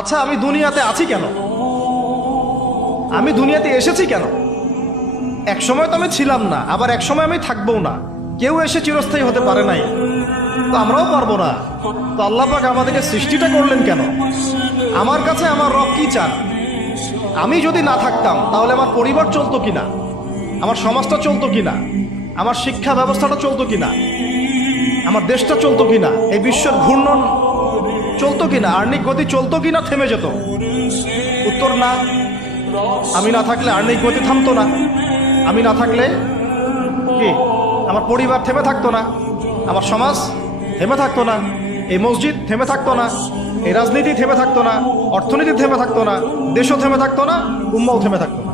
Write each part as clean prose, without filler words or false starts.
আচ্ছা, আমি দুনিয়াতে আছি কেন? আমি দুনিয়াতে এসেছি কেন? এক সময় তো আমি ছিলাম না, আবার এক সময় আমি থাকবো না। কেউ এসে চিরস্থায়ী হতে পারে নাই, তো আমরাও পারবো না। তো আল্লাহ পাক আমাদেরকে সৃষ্টিটা করলেন কেন? আমার কাছে আমার রব কি চান? আমি যদি না থাকতাম তাহলে আমার পরিবার চলতো কিনা, আমার সমাজটা চলতো কিনা, আমার শিক্ষা ব্যবস্থাটা চলতো কিনা, আমার দেশটা চলতো কিনা, এই বিশ্বের ঘূর্ণন চলতো কিনা, আর্নিক গতি চলতো কিনা, থেমে যেত? উত্তর না। আমি না থাকলে আর্নিক গতি থামতো না। আমি না থাকলে কি আমার পরিবার থেমে থাকতো না, আমার সমাজ থেমে থাকতো না, এই মসজিদ থেমে থাকতো না, এই রাজনীতি থেমে থাকতো না, অর্থনীতি থেমে থাকতো না, দেশও থেমে থাকতো না, উম্মাও থেমে থাকতো না।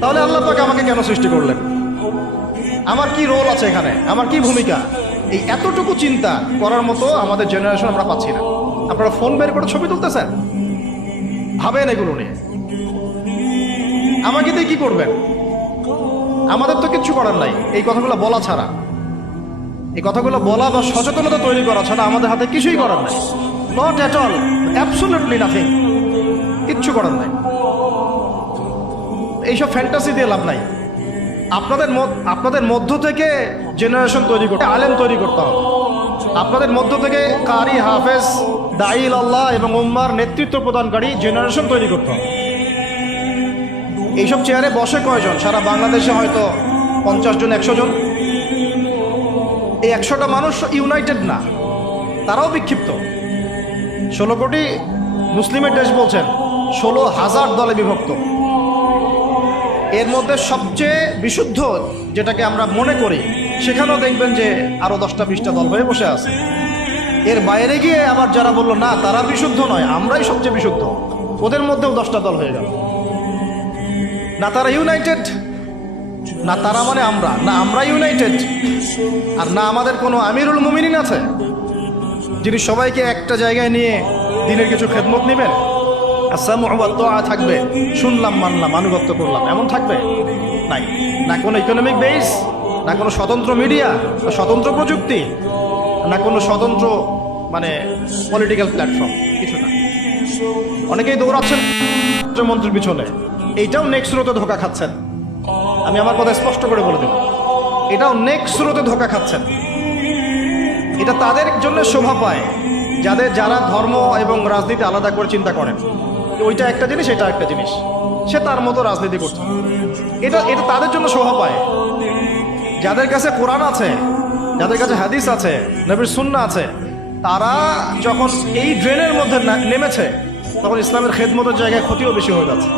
তাহলে আল্লাহ পাক আমাকে কেন সৃষ্টি করলেন? আমার কি রোল আছে এখানে? আমার কি ভূমিকা? এই এতটুকু চিন্তা করার মতো আমাদের জেনারেশন আমরা পাচ্ছি না। আপনারা ফোন বের করে ছবি তুলতেছেন, ভাবেন এগুলো নিয়ে। আমাকে দিয়ে কি করবেন? আমাদের তো কিচ্ছু করার নাই এই কথাগুলো বলা ছাড়া। এই কথাগুলো বলা বা সচেতনতা তৈরি করা ছাড়া আমাদের হাতে কিছুই করার নাই। Not at all, absolutely nothing. কিচ্ছু করার নাই। এইসব ফ্যান্টাসি দিয়ে লাভ নাই। আপনাদের মধ্য থেকে জেনারেশন তৈরি করতে, আলেম তৈরি করতে হবে। আপনাদের মধ্য থেকে কারি, হাফেজ, দাইল আল্লাহ এবং উম্মার নেতৃত্ব প্রদানকারী জেনারেশন তৈরি করতে হবে। এইসব চেয়ারে বসে কয়জন? সারা বাংলাদেশে হয়তো 50 জন, 100 জন। এই 100টা মানুষ ইউনাইটেড না, তারাও বিক্ষিপ্ত। 16 কোটি মুসলিমের দেশ বলছেন, 16,000 দলে বিভক্ত। এর মধ্যে সবচেয়ে বিশুদ্ধ যেটাকে আমরা মনে করি, সেখানেও দেখবেন যে আরো 10টা 20টা দল হয়ে বসে আছে। এর বাইরে গিয়ে আবার যারা বললো না তারা বিশুদ্ধ নয়, আমরাই সবচেয়ে বিশুদ্ধ, ওদের মধ্যেও 10টা দল হয়ে গেল। না তারা ইউনাইটেড, না তারা মানে আমরা, না আমরা ইউনাইটেড, আর না আমাদের কোনো আমিরুল মুমিনিন আছে যিনি সবাইকে একটা জায়গায় নিয়ে দিনের কিছু খেদমত নেবেন। থাকবে, শুনলাম, মানলাম, আনুগত্য করলাম, এমন থাকবে? নাই। না কোনো ইকোনমিক বেস, না কোনো স্বতন্ত্র মিডিয়া, স্বতন্ত্র প্রযুক্তি, না কোনো স্বতন্ত্র মানে পলিটিক্যাল প্ল্যাটফর্ম, কিছু না। অনেকেই দৌড়াচ্ছেন মন্ত্রীর পিছনে, এইটাও নেক্সট স্রোতে ধোকা খাচ্ছেন। আমি আমার কথা স্পষ্ট করে বলে দেব, এটাও নেক্সট স্রোতে ধোকা খাচ্ছেন। এটা তাদের জন্য শোভা পায় যারা ধর্ম এবং রাজনীতি আলাদা করে চিন্তা করেন। ওইটা একটা জিনিস, এটা একটা জিনিস, সে তার মতো রাজনীতি করছে। এটা তাদের জন্য শোভা পায়। যাদের কাছে কোরআন আছে, যাদের কাছে হাদিস আছে, নবীর সুন্নাহ আছে, তারা যখন এই ড্রেনের মধ্যে নেমেছে, তখন ইসলামের খেদমতের জায়গায় ক্ষতিও বেশি হয়ে যাচ্ছে।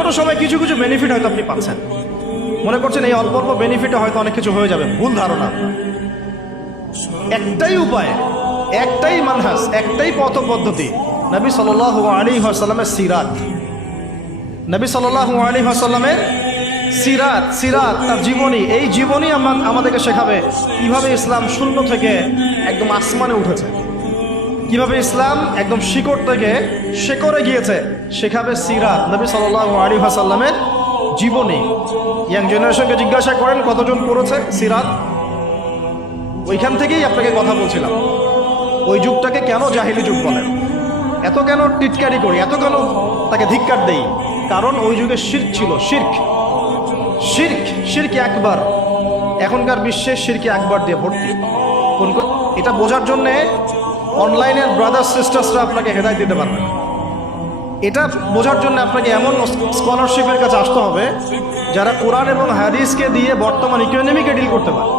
কোনো সময় কিছু কিছু বেনিফিট হয়তো আপনি পাচ্ছেন, মনে করছেন এই অল্প অল্প বেনিফিটে হয়তো অনেক কিছু হয়ে যাবে। ভুল ধারণা। একটাই উপায়, একটাই মানহাজ, একটাই পথ পদ্ধতি, নবী সাল্লাল্লাহু আলাইহি ওয়াসাল্লামের সিরাত। নবী সাল্লাল্লাহু আলাইহি ওয়াসাল্লামের সিরাত, তার জীবনী। এই জীবনী আমাদেরকে শেখাবে কিভাবে ইসলাম শূন্য থেকে একদম আসমানে উঠেছে, কিভাবে ইসলাম একদম শিকড় থেকে শেকড়ে গিয়েছে, শেখাবে সিরাত, নবী সাল্লাল্লাহু আলাইহি ওয়াসাল্লামের জীবনী। ইয়াং জেনারেশনকে জিজ্ঞাসা করেন কতজন পড়েছে সিরাত। ওইখান থেকেই আপনাকে কথা বলছিলাম, ওই যুগটাকে কেন জাহিলি যুগ বলেন, এত কেন টিটকারি করি, এত কেন তাকে ধিক্কার দেই? কারণ ওই যুগে শিরক ছিল। শিরক একবার। এখনকার বিশ্বে শিরকে একবার দিয়ে ভর্তি। এটা বোঝার জন্যে অনলাইনের ব্রাদার্স সিস্টার্সরা আপনাকে হেদায়েত দিতে পারবে। এটা বোঝার জন্য আপনাকে এমন স্কলারশিপের কাছে আসতে হবে যারা কোরআন এবং হাদিসকে দিয়ে বর্তমান ইকোনমিকে ডিল করতে পারে।